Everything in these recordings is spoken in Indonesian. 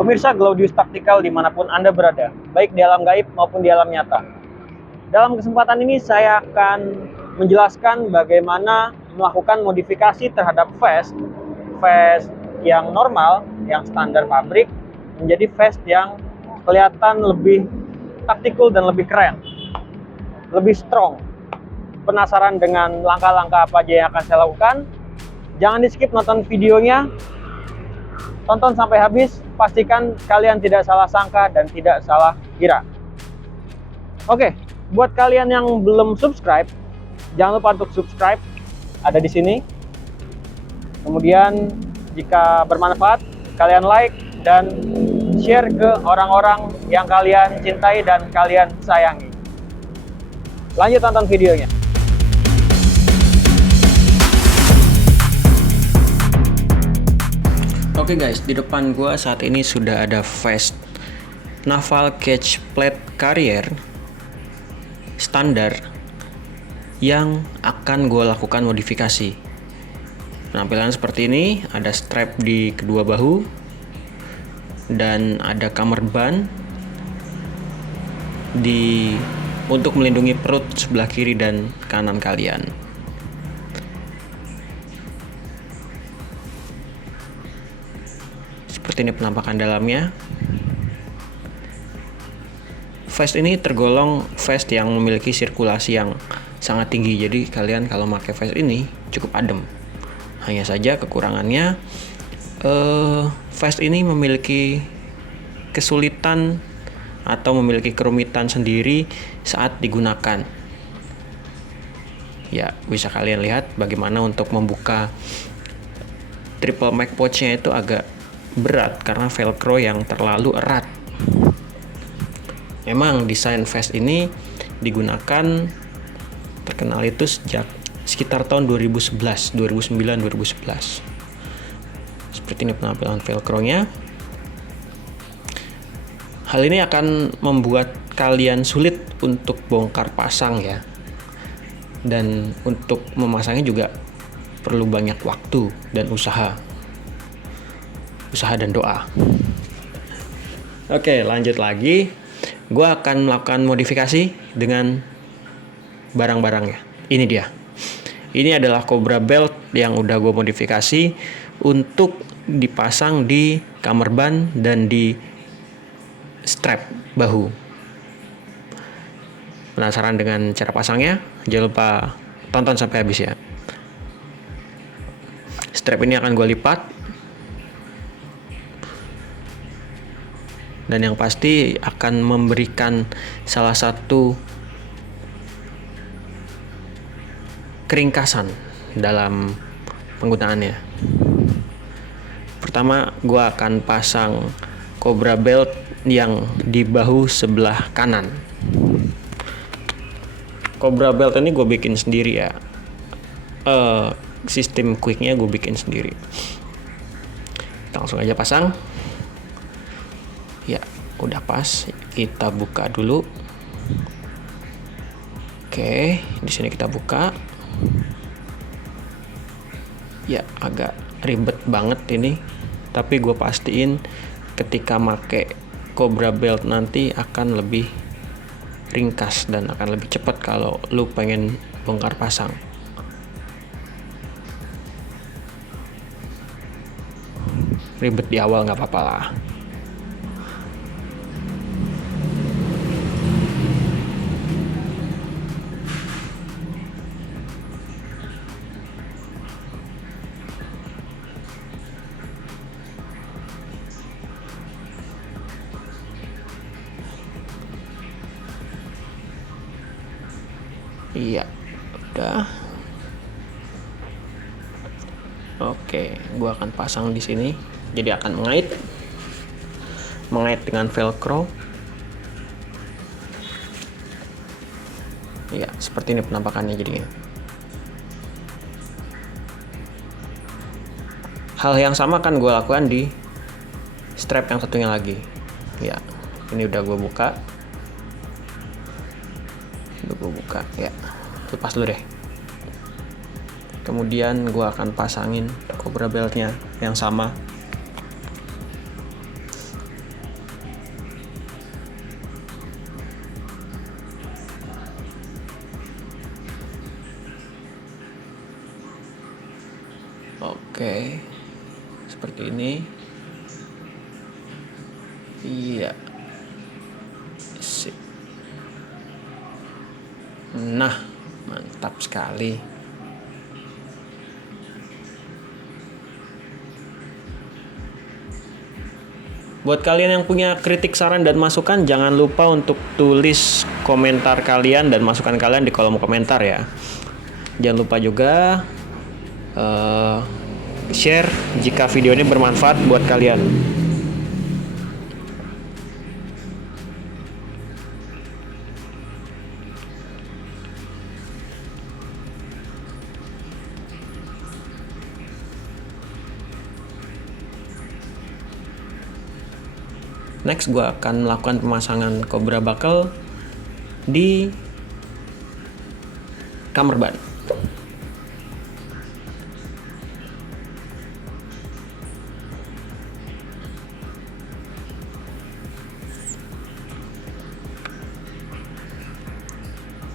Pemirsa Glaudius Tactical dimanapun Anda berada, baik di alam gaib maupun di alam nyata. Dalam kesempatan ini saya akan menjelaskan bagaimana melakukan modifikasi terhadap vest yang normal, yang standar pabrik, menjadi vest yang kelihatan lebih taktikal dan lebih keren, lebih strong. Penasaran dengan langkah-langkah apa aja yang akan saya lakukan? Jangan di skip nonton videonya, tonton sampai habis, pastikan kalian tidak salah sangka dan tidak salah kira. Oke, buat kalian yang belum subscribe, jangan lupa untuk subscribe, ada di sini. Kemudian jika bermanfaat, kalian like dan share ke orang-orang yang kalian cintai dan kalian sayangi. Lanjut tonton videonya. Oke guys, di depan gua saat ini sudah ada vest Naval Cage Plate Carrier standar yang akan gue lakukan modifikasi. Penampilan seperti ini, ada strap di kedua bahu dan ada kameraban untuk melindungi perut sebelah kiri dan kanan kalian. Seperti ini penampakan dalamnya. Vest ini tergolong vest yang memiliki sirkulasi yang sangat tinggi, jadi kalian kalau pakai vest ini cukup adem. Hanya saja kekurangannya, vest ini memiliki kesulitan atau memiliki kerumitan sendiri saat digunakan. Ya, bisa kalian lihat bagaimana untuk membuka triple mag pouch-nya itu agak berat karena velcro yang terlalu erat. Memang desain vest ini digunakan terkenal itu sejak sekitar tahun 2011, 2009, 2011. Seperti ini penampilan velcro-nya. Hal ini akan membuat kalian sulit untuk bongkar pasang ya. Dan untuk memasangnya juga perlu banyak waktu dan usaha dan doa. Oke, lanjut lagi. Gue akan melakukan modifikasi dengan barang-barangnya. Ini dia. Ini adalah Cobra Belt yang udah gue modifikasi untuk dipasang di kameraban dan di strap bahu. Penasaran dengan cara pasangnya? Jangan lupa tonton sampai habis ya. Strap ini akan gue lipat. Dan yang pasti akan memberikan salah satu keringkasan dalam penggunaannya. Pertama, gue akan pasang Cobra Belt yang di bahu sebelah kanan. Cobra Belt ini gue bikin sendiri ya. Sistem quicknya gue bikin sendiri. Langsung aja pasang. Ya, udah pas. Kita buka dulu. Oke, di sini kita buka. Ya, agak ribet banget ini. Tapi gue pastiin ketika make Cobra Belt nanti akan lebih ringkas dan akan lebih cepat kalau lu pengen bongkar pasang. Ribet di awal nggak apa-apa lah. Iya, udah. Oke, gua akan pasang di sini. Jadi akan mengait dengan velcro. Ya, seperti ini penampakannya jadinya. Hal yang sama kan gue lakukan di strap yang satunya lagi. Ya, ini udah gue buka. Ya, lepas dulu deh. Kemudian gue akan pasangin Cobra Beltnya yang sama. Oke, seperti ini. Iya. Sip. Nah, mantap sekali. Buat kalian yang punya kritik, saran, dan masukan, jangan lupa untuk tulis komentar kalian dan masukan kalian di kolom komentar ya. Jangan lupa juga share jika video ini bermanfaat buat kalian. Next, gue akan melakukan pemasangan Cobra buckle di kamar ban.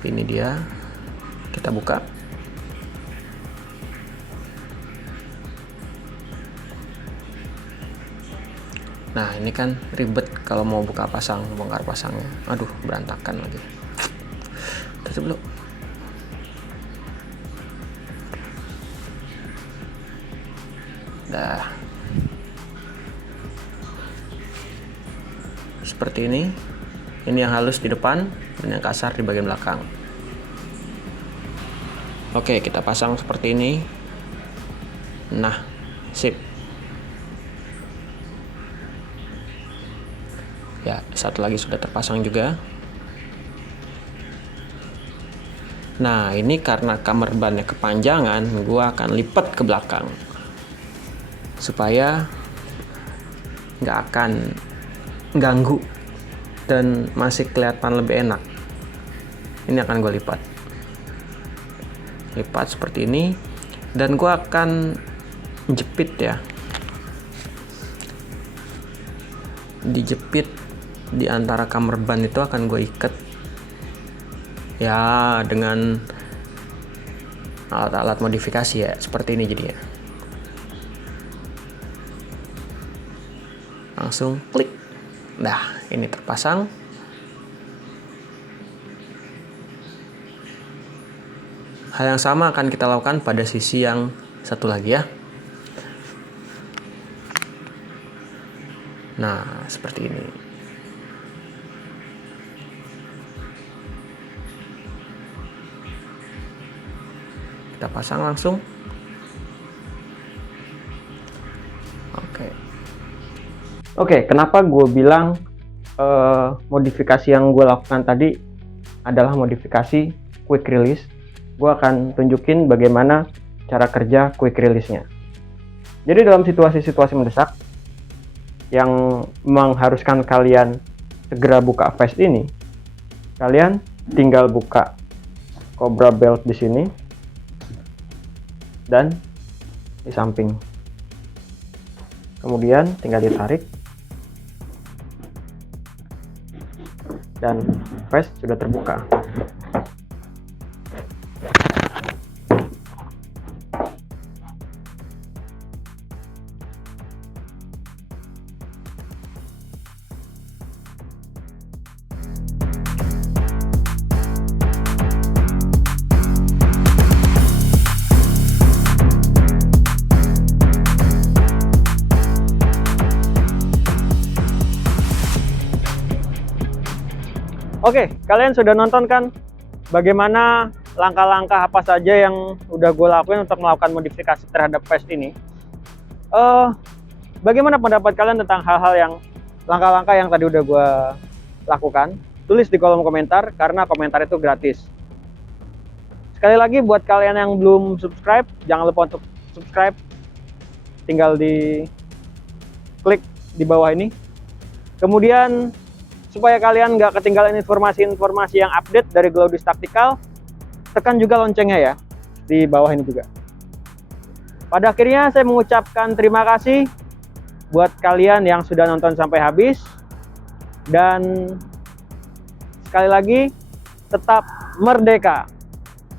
Ini dia, kita buka. Nah, ini kan ribet kalau mau buka pasang, bongkar pasangnya. Aduh, berantakan lagi. Tutup dulu. Dah. Seperti ini. Ini yang halus di depan dan yang kasar di bagian belakang. Oke, kita pasang seperti ini. Nah, sip. Ya, satu lagi sudah terpasang juga. Nah, ini karena kamar bannya kepanjangan, gua akan lipat ke belakang supaya nggak akan ganggu dan masih kelihatan lebih enak. Ini akan gue lipat seperti ini, dan gue akan jepit ya, dijepit di antara kamar ban itu akan gue ikat ya dengan alat-alat modifikasi ya, seperti ini jadinya. Langsung klik. Nah, ini terpasang. Hal yang sama akan kita lakukan pada sisi yang satu lagi ya. Nah, seperti ini. Kita pasang langsung. Oke, kenapa gue bilang modifikasi yang gue lakukan tadi adalah modifikasi quick release? Gue akan tunjukin bagaimana cara kerja quick release-nya. Jadi dalam situasi-situasi mendesak yang mengharuskan kalian segera buka vest ini, kalian tinggal buka Cobra belt di sini dan di samping. Kemudian tinggal ditarik dan vest sudah terbuka. Oke, kalian sudah nonton kan bagaimana langkah-langkah apa saja yang udah gue lakuin untuk melakukan modifikasi terhadap vest ini. Bagaimana pendapat kalian tentang hal-hal yang langkah-langkah yang tadi udah gue lakukan? Tulis di kolom komentar, karena komentar itu gratis. Sekali lagi buat kalian yang belum subscribe, jangan lupa untuk subscribe. Tinggal di klik di bawah ini. Kemudian supaya kalian nggak ketinggalan informasi-informasi yang update dari Glaudis Tactical, tekan juga loncengnya ya di bawah ini juga. Pada akhirnya saya mengucapkan terima kasih buat kalian yang sudah nonton sampai habis, dan sekali lagi tetap merdeka.